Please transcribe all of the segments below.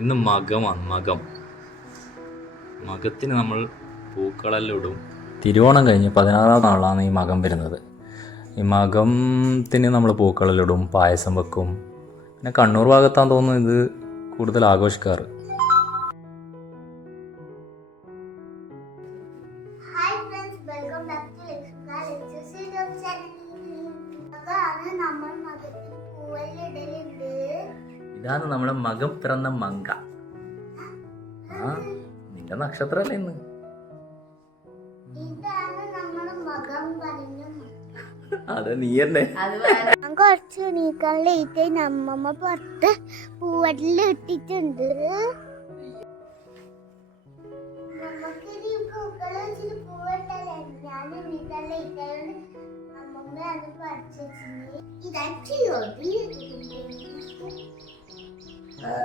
ഇന്ന് മകമാണ്. മകത്തിന് നമ്മൾ പൂക്കളെല്ലാം ഇടും. തിരുവോണം കഴിഞ്ഞ് 16-ാം നാളാണ് ഈ മകം വരുന്നത്. ഈ മകത്തിന് നമ്മൾ പൂക്കളെല്ലാം ഇടും, പായസം വെക്കും. പിന്നെ കണ്ണൂർ ഭാഗത്താന്ന് തോന്നുന്നു ഇത് കൂടുതൽ ആഘോഷിക്കാറ്. ഇതാണ് നമ്മുടെ മകം പിറന്ന മങ്ക. നിന്റെ നക്ഷത്രല്ലേ ഇന്ന്? അതെ, നീ തന്നെ. കുറച്ച് എണീക്കാൻ ലേറ്റ് ആയി. നമ്മമ്മ പുറത്ത് പൂവെല്ലാം ഇട്ടിട്ടുണ്ട്.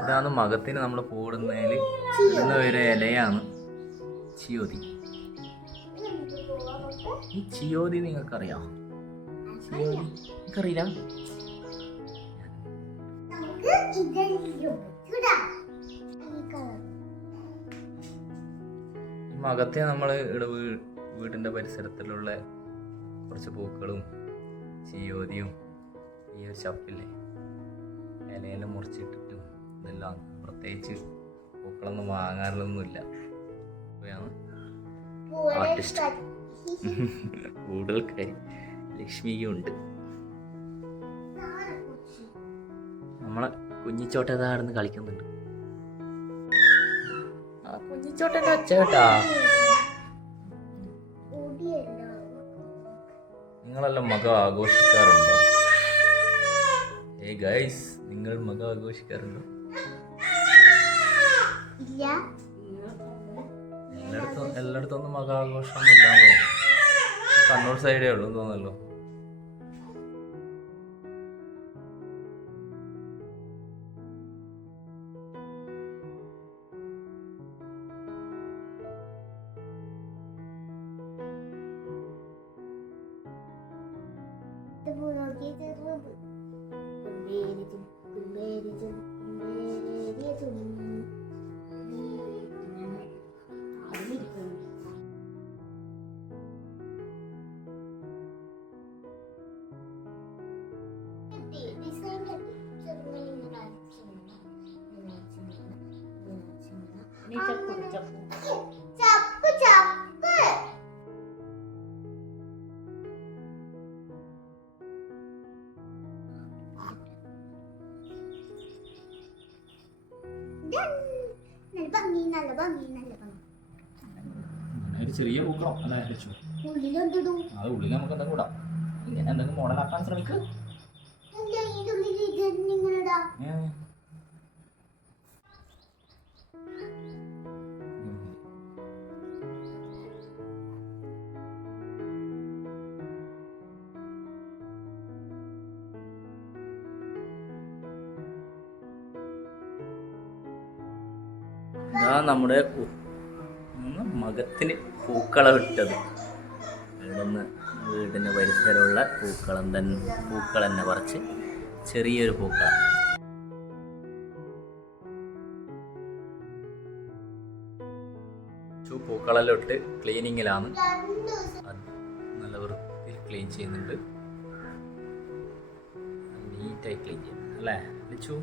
ഇതാണ് മകത്തിന് നമ്മൾ പൂടുന്നതിൽ ഇടുന്ന ഒരു ഇലയാണ് ചിയോതി. ഈ ചിയോതി നിങ്ങൾക്കറിയാം? നിങ്ങൾക്കറിയില്ല? ഈ മകത്തെ നമ്മൾ വീടിൻ്റെ പരിസരത്തിലുള്ള കുറച്ച് പൂക്കളും ചിയോതിയും ഈ ഒരു ചപ്പില്ലേ ഇലയെല്ലാം മുറിച്ചിട്ടിട്ടും ഇതെല്ലാം. പ്രത്യേകിച്ച് പൂക്കളൊന്നും വാങ്ങാറിലൊന്നുമില്ല. ആർട്ടിസ്റ്റ് കൂടുതൽക്കാരി ലക്ഷ്മിയുണ്ട്. നമ്മളെ കുഞ്ഞിച്ചോട്ട ഇതാടുന്ന് കളിക്കുന്നുണ്ട്. ആ കുഞ്ഞിച്ചോട്ടൻ്റെ ഒച്ച കേട്ടാ. നിങ്ങളെല്ലാം മകം ആഘോഷിക്കാറുണ്ടോ? ഗൈസ്, നിങ്ങൾ മകം ആഘോഷിക്കാറുണ്ടോ? എല്ലായിടത്തൊന്നും മകാഘോഷമൊന്നും ഇല്ലാന്ന് തോന്നുന്നു. കണ്ണൂർ സൈഡേ ഉള്ളൂ തോന്നല്ലോ. ഒരു ചെറിയ പൂക്കളം അല്ല ലക്ഷ്മി. അത് ഉള്ളിൽ നമുക്ക് എന്തെങ്കിലും ഇടാം. ഇങ്ങനെ എന്തെങ്കിലും മോഡലാക്കാൻ ശ്രമിക്കുക. ഇതാ നമ്മുടെ മകത്തിന് പൂക്കളം ഇട്ടത്. ഇവിടുന്ന് വീടിന് പരിസരമുള്ള പൂക്കൾ തന്നെ പറിച്ച് ചെറിയൊരു പൂക്കളം. പൂക്കളെല്ലാം ഇട്ട് ക്ലീനിങ്ങിലാണ്. നല്ല വൃത്തിയിൽ ക്ലീൻ ചെയ്യുന്നുണ്ട്. നീറ്റായി ക്ലീൻ ചെയ്യുന്നു അല്ലേ ലിച്ചു?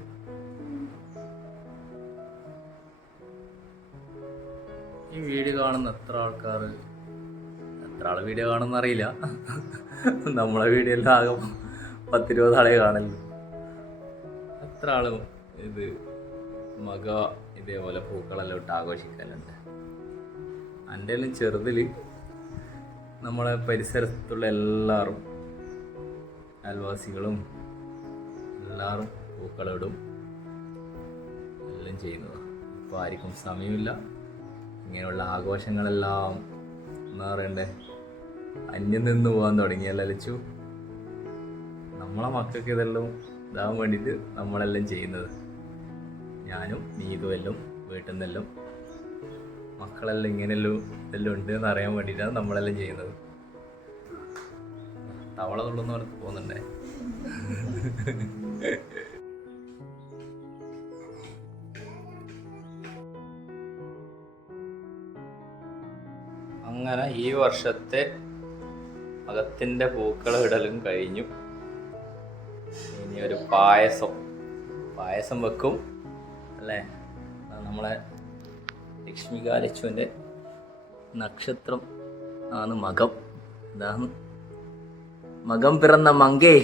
ഈ വീഡിയോ കാണുന്ന എത്ര ആൾ വീഡിയോ കാണുന്ന അറിയില്ല. നമ്മളെ വീഡിയോ എല്ലാം ആകെ 10-20 ആളെ കാണല്ലോ. എത്ര ആളും ഇത് മക ഇതേപോലെ പൂക്കളെല്ലാം ഇട്ട് ആഘോഷിക്കലുണ്ട്. എൻ്റെ എല്ലാം ചെറുതിൽ നമ്മളെ പരിസരത്തുള്ള എല്ലാവരും അയൽവാസികളും എല്ലാവരും പൂക്കളിടും എല്ലാം ചെയ്യുന്നതാണ്. ഇപ്പോൾ ആർക്കും സമയമില്ല. ഇങ്ങനെയുള്ള ആഘോഷങ്ങളെല്ലാം എന്താ പറയണ്ടേ, അന്യം നിന്ന് പോകാൻ തുടങ്ങിയല്ല ലച്ചു? നമ്മളെ മക്കൾക്ക് ഇതെല്ലാം ഇതാകാൻ വേണ്ടിയിട്ട് നമ്മളെല്ലാം ചെയ്യുന്നത്. ഞാനും നീതും എല്ലാം വീട്ടിൽ നിന്നെല്ലാം മക്കളെല്ലാം ഇങ്ങനെയെല്ലാം ഇതെല്ലാം ഉണ്ട് എന്ന് അറിയാൻ വേണ്ടിയിട്ടാണ് നമ്മളെല്ലാം ചെയ്യുന്നത്. തവള തുള്ളുന്ന പറഞ്ഞ് പോകുന്നുണ്ടേ. അങ്ങനെ ഈ വർഷത്തെ മകത്തിൻ്റെ പൂക്കളം ഇടലും കഴിഞ്ഞു. ഇനി ഒരു പായസം വെക്കും അല്ലേ. നമ്മളെ ലക്ഷ്മികാലച്ചുവിൻ്റെ നക്ഷത്രം ആണ് മകം. ഇതാണ് മകം പിറന്ന മങ്കേ.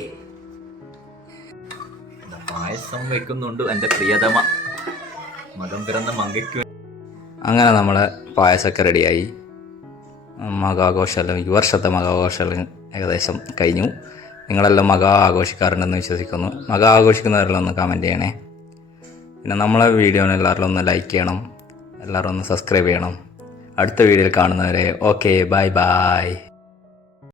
പായസം വെക്കുന്നുണ്ട് എൻ്റെ പ്രിയതമ മകം പിറന്ന മങ്കയ്ക്ക്. അങ്ങനെ നമ്മളെ പായസമൊക്കെ റെഡിയായി. മകാഘോഷമെല്ലാം ഈ വർഷത്തെ മകാഘോഷമെല്ലാം ഏകദേശം കഴിഞ്ഞു. നിങ്ങളെല്ലാം മക ആഘോഷിക്കാറുണ്ടെന്ന് വിശ്വസിക്കുന്നു. മക ആഘോഷിക്കുന്നവരെല്ലാം ഒന്ന് കമൻറ്റ് ചെയ്യണേ. പിന്നെ നമ്മളെ വീഡിയോനെ എല്ലാവരും ഒന്ന് ലൈക്ക് ചെയ്യണം, എല്ലാവരും ഒന്ന് സബ്സ്ക്രൈബ് ചെയ്യണം. അടുത്ത വീഡിയോയിൽ കാണുന്നവരെ ഓക്കെ, ബൈ ബൈ.